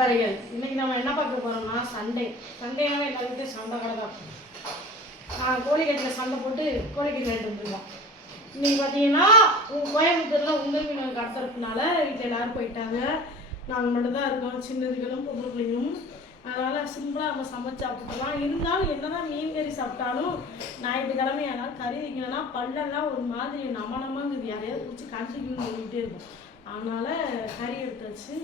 கதைகள். இன்னைக்கு நம்ம என்ன பார்க்க போறோம்னா சண்டேனாவே எல்லாருக்கிட்டே சண்டை கிடக்கும். கோழிக்கட்டில் சண்டை போட்டு கோழிக்கறி எடுத்துருக்கோம். இன்னைக்கு பார்த்தீங்கன்னா கோயம்புத்தூர்ல உங்கள் மீன் கடத்துறதுனால வீட்டில் எல்லாரும் போயிட்டாங்க. நாங்கள் மட்டும்தான் இருக்கோம், சின்னதுகளும் பொம்பளை பிள்ளைங்களும். அதனால் சிம்பிளாக நம்ம சமைச்சு சாப்பிட்டுக்கலாம். இருந்தாலும் என்னதான் மீன் கறி சாப்பிட்டாலும் ஞாயிற்றுக்கிழமை யாராவது கறி வைக்கணும்னா பல்லெல்லாம் ஒரு மாதிரி நமங்குது, யாரையாவது பிடிச்சி கடிச்சிக்கணும்னு சொல்லிகிட்டே இருக்கும். அதனால் கறி எடுத்து வச்சு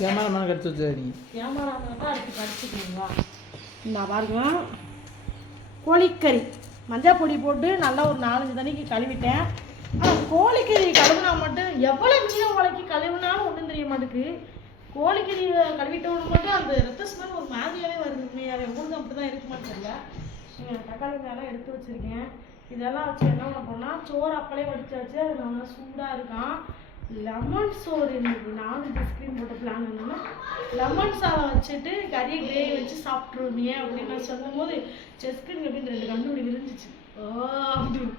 கேமரா கடிச்சு வச்சு கேமரா தான் அடுத்து கடிச்சிக்கணுங்களா. நான் பாருங்க, கோழிக்கறி மஞ்சள் பொடி போட்டு நல்லா ஒரு 4-5 தண்ணிக்கு கழுவிட்டேன். ஆனால் கோழிக்கறி கழுவினா மட்டும் எவ்வளோ மீன் உலக்கி கழுவினாலும் ஒன்றும் தெரிய மாட்டேங்குது. கோழிக்கறி கழுவிட்டவங்க மட்டும் அந்த ரத்த ஸ்மெல் ஒரு மாதிரியாகவே வருது. உண்மையாகவே உங்களுக்கு அப்படி தான் இருக்க மாட்டேங்கல. தக்காளி வெங்காயம் எடுத்து வச்சுருக்கேன். இதெல்லாம் வச்சு என்ன பண்ண போனால் சோறு அப்பளே வடிச்சாச்சு, அது நல்லா சூடாக இருக்கான். லெமன் சோறு இன்னைக்கு நானும் ஜஸ்கிரீன் போட்ட பிளான் என்னன்னா லெமன் சாதம் வச்சுட்டு கறியை கிரேவி வச்சு சாப்பிட்ருவீங்க அப்படின்னு நான் சொல்லும் போது ஜஸ்கிரீன் அப்படின்னு 2 கண்ணு விரிஞ்சிச்சு. அப்படின்னு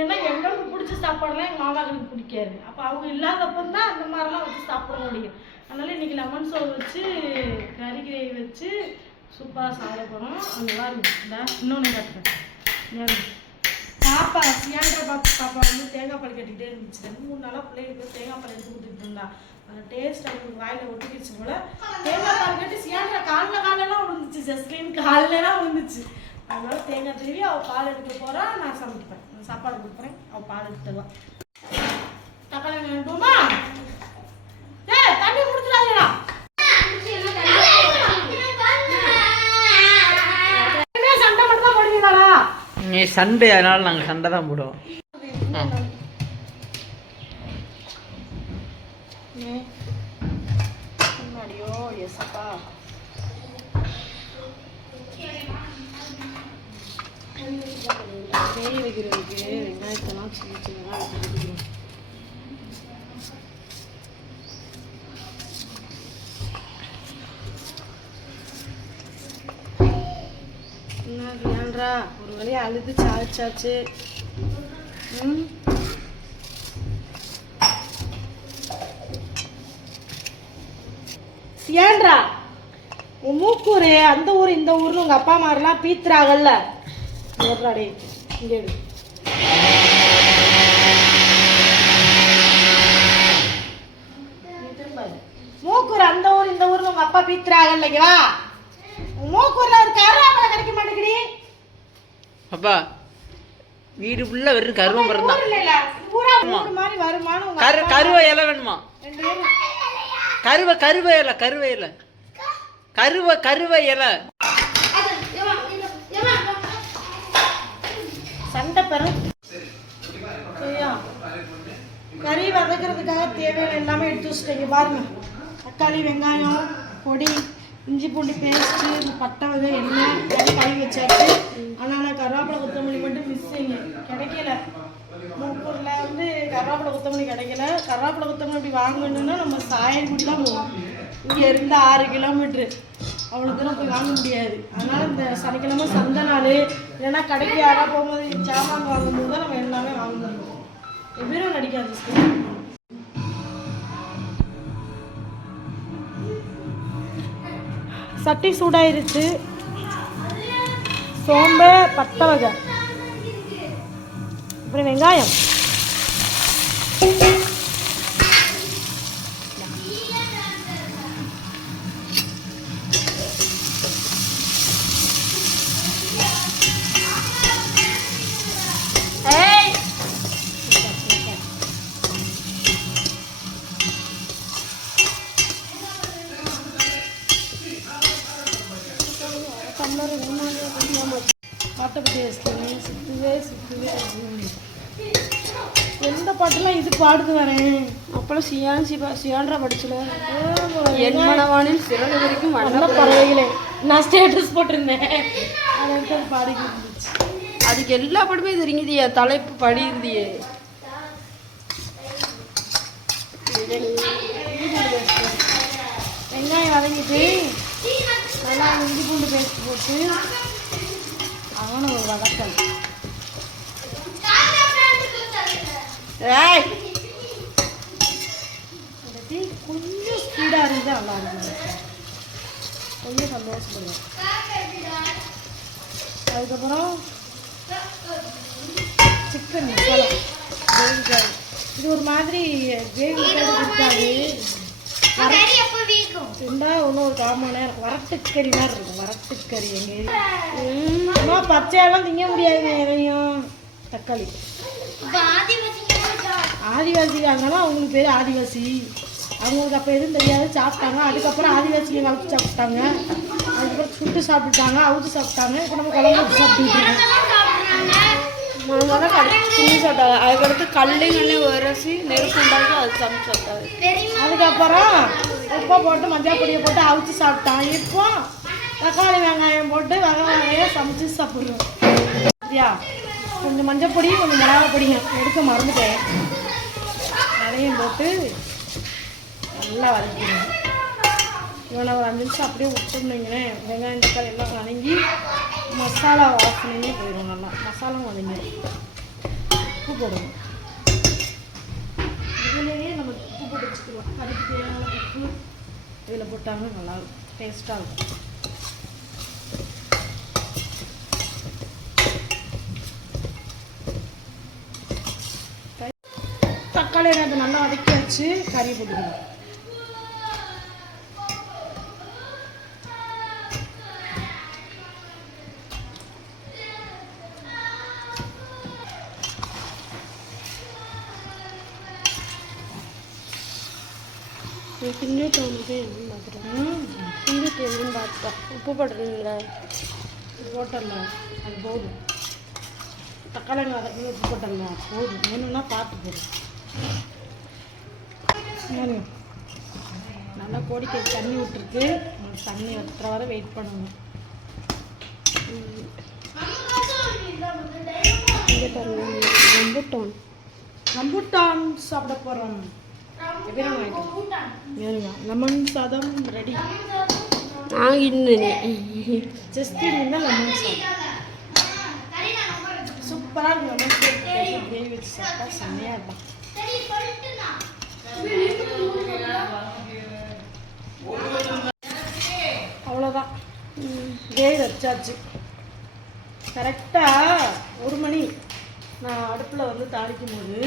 ஏன்னா எங்களுக்கு பிடிச்ச சாப்பாடுலாம் எங்கள் மாமாக்களுக்கு பிடிக்காது. அப்போ அவங்க இல்லாதப்போ தான் அந்த மாதிரிலாம் வச்சு சாப்பிட முடியும். அதனால இன்னைக்கு லெமன் சோறு வச்சு கறி கிரேவி வச்சு சூப்பராக சாப்பிட போகிறோம். நல்லா இருக்கும். இன்னொன்று காட்டுறேன். பாப்பா பாப்பா வந்து தேங்காய் பால் கட்டிகிட்டே இருந்துச்சு. 2-3 நாளாக பிள்ளைகளுக்கு தேங்காய் பால் எடுத்து கொடுத்துட்டு இருந்தா. அந்த டேஸ்ட் அவங்களுக்கு வாயில் ஒட்டிக்கிடுச்சு போல. தேங்காய் பால் கட்டி சியாண்டா காலெல்லாம் விழுந்துச்சு, ஜஸ்கிரீன் காலெல்லாம் விழுந்துச்சு. அதனால தேங்காய் திருவி அவள் பால் எடுக்க போகிறா, நான் சமைப்பேன், சாப்பாடு கொடுக்குறேன், அவள் பால் எடுத்துருவா. தக்காளி வேணுமா? தண்ணி குடிச்சிடாதீங்களா? சண்டை மட்டும் தான் போடுவீங்களா? சண்டே, அதனால நாங்கள் சண்டை தான் போடுவோம். வேக வைக்கிறதுக்கு வெங்காயத்தெல்லாம் சின்ன சின்னதாக எடுத்துக்கிறோம். ஏன்றா ஒரு வழியை அழுது சாச்சாச்சு. ஏன்றா உன் மூக்கூர் அந்த ஊர் இந்த ஊர்னு உங்க அப்பா மாதிரிலாம் பீத்துறாங்கல்ல. ஏறாடே இங்கே மூக்கூர் அந்த ஊர் இந்த ஊர்னு உங்க அப்பா பீத்துறாங்கல்லைங்களா. மூக்கூர்ல ஒரு கருவேப்பிலை கிடைக்க மாட்டேங்குது. அப்பா வீடு ஃபுல்லா வெறும் கருவம் பிறந்தா மாதிரி வருமானம். கருவை இலை வேணுமா? கருவை இலை சண்டை பெறும். சரியா, கறி வதக்கிறதுக்காக தேவையான எல்லாமே எடுத்து வச்சுட்டீங்க பாருங்க. தக்காளி, வெங்காயம், பொடி, இஞ்சி பூண்டு பேஸ்ட்டு, இந்த பட்டை வகை எண்ணெய் கறி கழுவி வச்சாச்சு. ஆனால் கருவேப்பிலை கொத்தமல்லி மட்டும் மிஸ்ஸிங்க, கிடைக்கல. மூக்கூரில் வந்து கருவேப்பிலை கொத்தமல்லி கிடைக்கல. கருவேப்பிலை கொத்தமல்லி அப்படி வாங்கணுன்னா நம்ம சாயல்குடி தான் போவோம். இங்கே இருந்து 6 கிலோமீட்ரு, அவ்வளோ தூரம் போய் வாங்க முடியாது. அதனால் இந்த சனிக்கிழமை சந்தை நாள் இல்லைன்னா கடைக்கு யாராவது போகும்போது சாமான் வாங்கும்போது தான் நம்ம எல்லாமே வாங்க முடியும். எவ்வளோ நடிக்காது. சட்டி சூடாயிருச்சு. சோம்பு, பட்டை வகை, அப்புறம் வெங்காயம், எந்த பாட்டுலாம் இது பாடுது வரேன். அப்பெல்லாம் சியான்றா படிச்சல என் மனவானில் சிறகு வரைக்கும் நல்ல பறவைகளே நான் ஸ்டேட்டஸ் போட்டிருந்தேன். அதை பாடிக்கிட்டு இருந்துச்சு. அதுக்கு எல்லா பாட்டுமே தெரியுதியே, தலைப்பு படியுதியே. வெங்காயம் வதங்கிட்டு நல்லா இஞ்சி பூண்டு பேஸ்ட் போட்டு அவனை ஒரு வதக்கல். கொஞ்சம் ஸ்பீடாக இருந்துச்சு. தான் நல்லா இருக்கும். கொஞ்சம் சந்தோஷப்படுவேன். அதுக்கப்புறம் சிக்கன் மசாலா கிரேவி. இது ஒரு மாதிரி கிரேவி இருக்காது. ரெண்டா ஒன்றும் ஒரு 1/4 மணி நேரம் வரட்டுக்கறி மாதிரி இருக்கும். வரட்டுக்கறி எங்கள் பச்சையெல்லாம் திங்க முடியாதுங்க. எதையும் தக்காளி ஆதிவாசிக்காரங்களாம் அவங்களுக்கு பேர் ஆதிவாசி. அவங்களுக்கு அப்போ எதுவும் தெரியாது, சாப்பிட்டாங்க. அதுக்கப்புறம் ஆதிவாசியை வளர்த்து சாப்பிட்டாங்க. அதுக்கப்புறம் சுட்டு சாப்பிட்டாங்க, அவுத்து சாப்பிட்டாங்க. இப்போ நம்ம குழம்பு சாப்பிட்டுருக்கோம். முதல்ல துணி சாப்பிட்டாங்க. அதுக்கடுத்து கல்லுங்களே உரசி நெருப்பு உண்டாக்கி அது சமைச்சு சாப்பிட்டாங்க. அதுக்கப்புறம் உப்பை போட்டு மஞ்சள் பொடியை போட்டு அவிச்சு சாப்பிட்டான். இப்போ தக்காளி வெங்காயம் போட்டு வகையாக சமைச்சு சாப்பிட்றோம். சரியா? கொஞ்சம் மஞ்சள் பொடி கொஞ்சம் மிளகா பொடியும் எடுக்க மறந்துட்டேன். அதையும் போட்டு நல்லா வதக்கிடுவேன். இவனை ஒரு 5 நிமிஷம் அப்படியே விட்டுருந்தீங்கன்னே வெங்காயம் தக்காளி எல்லாம் வதங்கி மசாலா வாசனையே போயிடும். நல்லா மசாலாவும் வதங்கிடும். உப்பு போடணும். இதுலேயே நம்ம உப்பு போட்டு வச்சுக்கலாம். அதுக்கு தேவையான உப்பு இதில் போட்டாங்க நல்லாயிருக்கும், டேஸ்ட்டாக இருக்கும். தக்காளி அதை நல்லா வதக்கி வச்சு கறி போட்டுக்கணும். கிண்டிட்டு வந்து என்னன்னு பார்த்துருக்கேன். கிண்டிட்டு என்னன்னு பார்த்தேன். உப்பு போட்டுருங்களா? போட்டல அது போதும். தக்காளி வதக்கி உப்பு போட்டல போதும். வேணும்னா பார்த்து போதும். நல்லா கோடிக்கை தண்ணி விட்டுருக்கு. தண்ணி வத்துற வரை வெயிட் பண்ணணும். இங்கே பாருங்க, ரம்புட்டான் ரம்புட்டான் சாப்பிட போகிறோம். லெமன் சாதம் ரெடி. நான் இன்னும் ஜஸ்ட் இருந்தால் லெமன் சாதம் சூப்பராக இருக்கும். லெமன் சாதம் கிரேவி வச்சு சாப்பிட்டா செம்மையாக இருக்கும். அவ்வளோதான், கிரேவி வச்சாச்சு. கரெக்டாக 1 மணி நான் அடுப்பில் வந்து தாளிக்கும் போது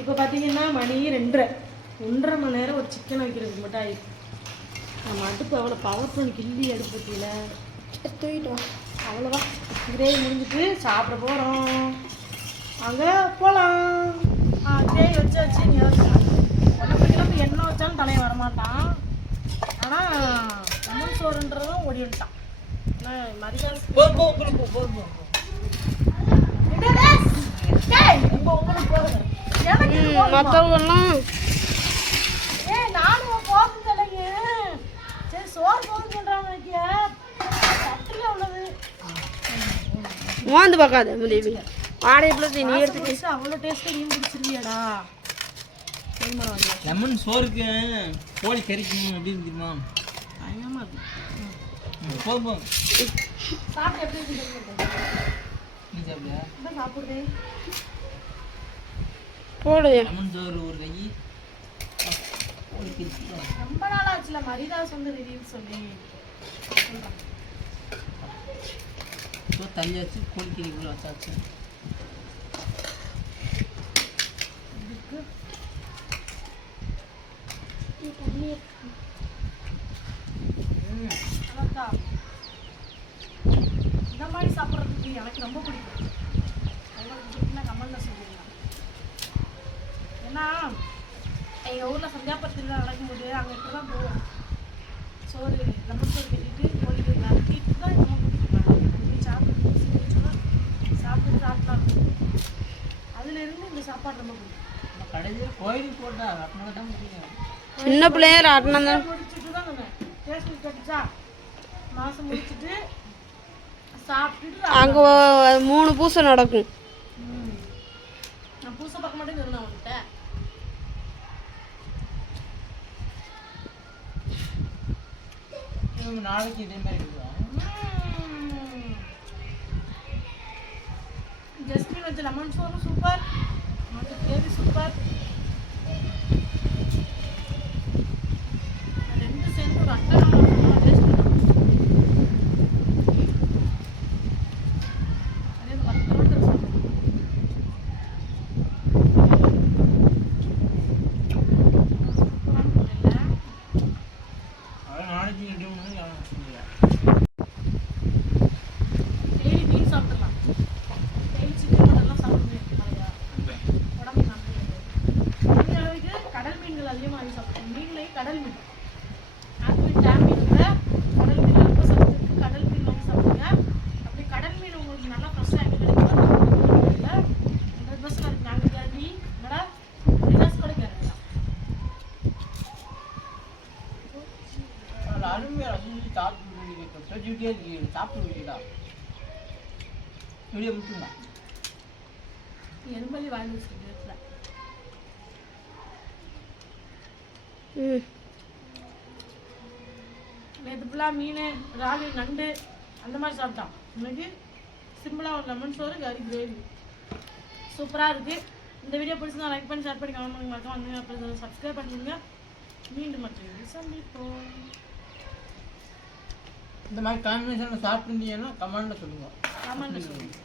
இப்போ பார்த்தீங்கன்னா மணி 2:30 மணி நேரம் ஒரு சிக்கன் வைக்கிறதுக்கு மட்டும் ஆயிடுச்சு. நம்ம அடுப்பு அவ்வளோ பவர் பண்ணி கிள்ளி அடுப்பு பற்றியில் தூக்கிட்டோம். அவ்வளோதான், கிரேவி முடிஞ்சிட்டு சாப்பிட போகிறோம். அங்கே போகலாம். கிரேவி வச்சு உடனே பற்றிலாம் எண்ணெய் வச்சாலும் தலையை வரமாட்டான். ஆனால் லெமன் சோறுன்றதும் ஓடி விட்டான். ஆனால் மரியாதை உங்களுக்கு போதுங்க. மற்றவங்கெல்லாம் நானும் போதும் சொல்லுங்க. சரி சோறு போதும் சொல்றாங்க. உள்ளது மோந்து பார்க்காத முடிவு வாடகை நீ எடுத்துட்டு அவ்வளோ டேஸ்ட்டு. நீ பிடிச்சிருவியாடா? லெமன் சோறுக்கு கோழி கறிக்கணும் அப்படின்னு தெரியுமா? பயங்கரமாக இருக்கு. போதும் சாப்பிட்டு எப்படி இருக்கு? நீ சாப்பிடுயா? சாப்பிடுறேன். போடுயா லெமன் சோறு ஒரு கை. ரொம்ப நாள் ஆச்சுல மரிதாஸ் வந்து ரிவ்யூ சொல்லி. தள்ளியாச்சு, கோழி கறிக்குள்ள வச்சாச்சு. இந்த மாதிரி சாப்பிட்றதுக்கு எனக்கு ரொம்ப பிடிக்கும். உங்களுக்கு பிடிக்குன்னா கமெண்ட்ல சொல்லுங்க. ஏன்னா எங்கள் ஊரில் சந்தியாபுரத்தில் நடக்கும்போது அங்கே இப்படி தான் போவோம். சோறு லெமன் சோறு கட்டிட்டு கோழிக்கு நறுக்கிட்டு தான் நம்ம கூட்டிட்டு சாப்பிட்டு சாப்பிட்டோம். அதுலேருந்து இந்த சாப்பாடு ரொம்ப பிடிக்கும். கடைசியில் கோயிலுக்கு போட்டா அப்படின்னா தான் முடியும். சின்ன பிள்ளைய ராட்டினம் தான் முடிச்சுட்டு தான் டேஸ்ட் கட்டிச்சா மாதம் முடிச்சுட்டு சாப்பிட்டுட்டு அங்கே 3 பூசை நடக்கும். நான் பூசை பார்க்க மாட்டேன்னு இருந்தேன் அவன்கிட்ட. நாளைக்கு இதே மாதிரி இருக்குதா? ஜஸ்மின் வச்ச லெமன் சோறும் சூப்பர், மற்ற கிரேவி சூப்பர். 2 அருமையாக ரசிச்சு சாப்பிட்டு பேசிக்கிட்டே இருக்கீங்க, சாப்பிட்டு இருக்கீங்களா? வீடியோ முடிச்சுங்களா? எலும்பலி வாங்கி வச்சுருக்கேன். நேற்று ஃபுல்லாக மீன், இறாலு, நண்டு அந்த மாதிரி சாப்பிட்டான். இன்னைக்கு சிம்பிளாக ஒரு லெமன் சோறு, கறி கிரேவி. சூப்பராக இருக்குது. இந்த வீடியோ பிடிச்சிருந்தா லைக் பண்ணி ஷேர் பண்ணி கமெண்ட் பண்ணி மறக்காம வந்து அப்புறம் சப்ஸ்கிரைப் பண்ணிடுங்க. மீண்டும் மற்ற சந்திப்போம். இந்த மாதிரி காம்பினேஷன் சாப்பிட்டுருந்தீங்கன்னா கமெண்ட்ல சொல்லுங்க. கமெண்ட்ல சொல்லுங்கள்.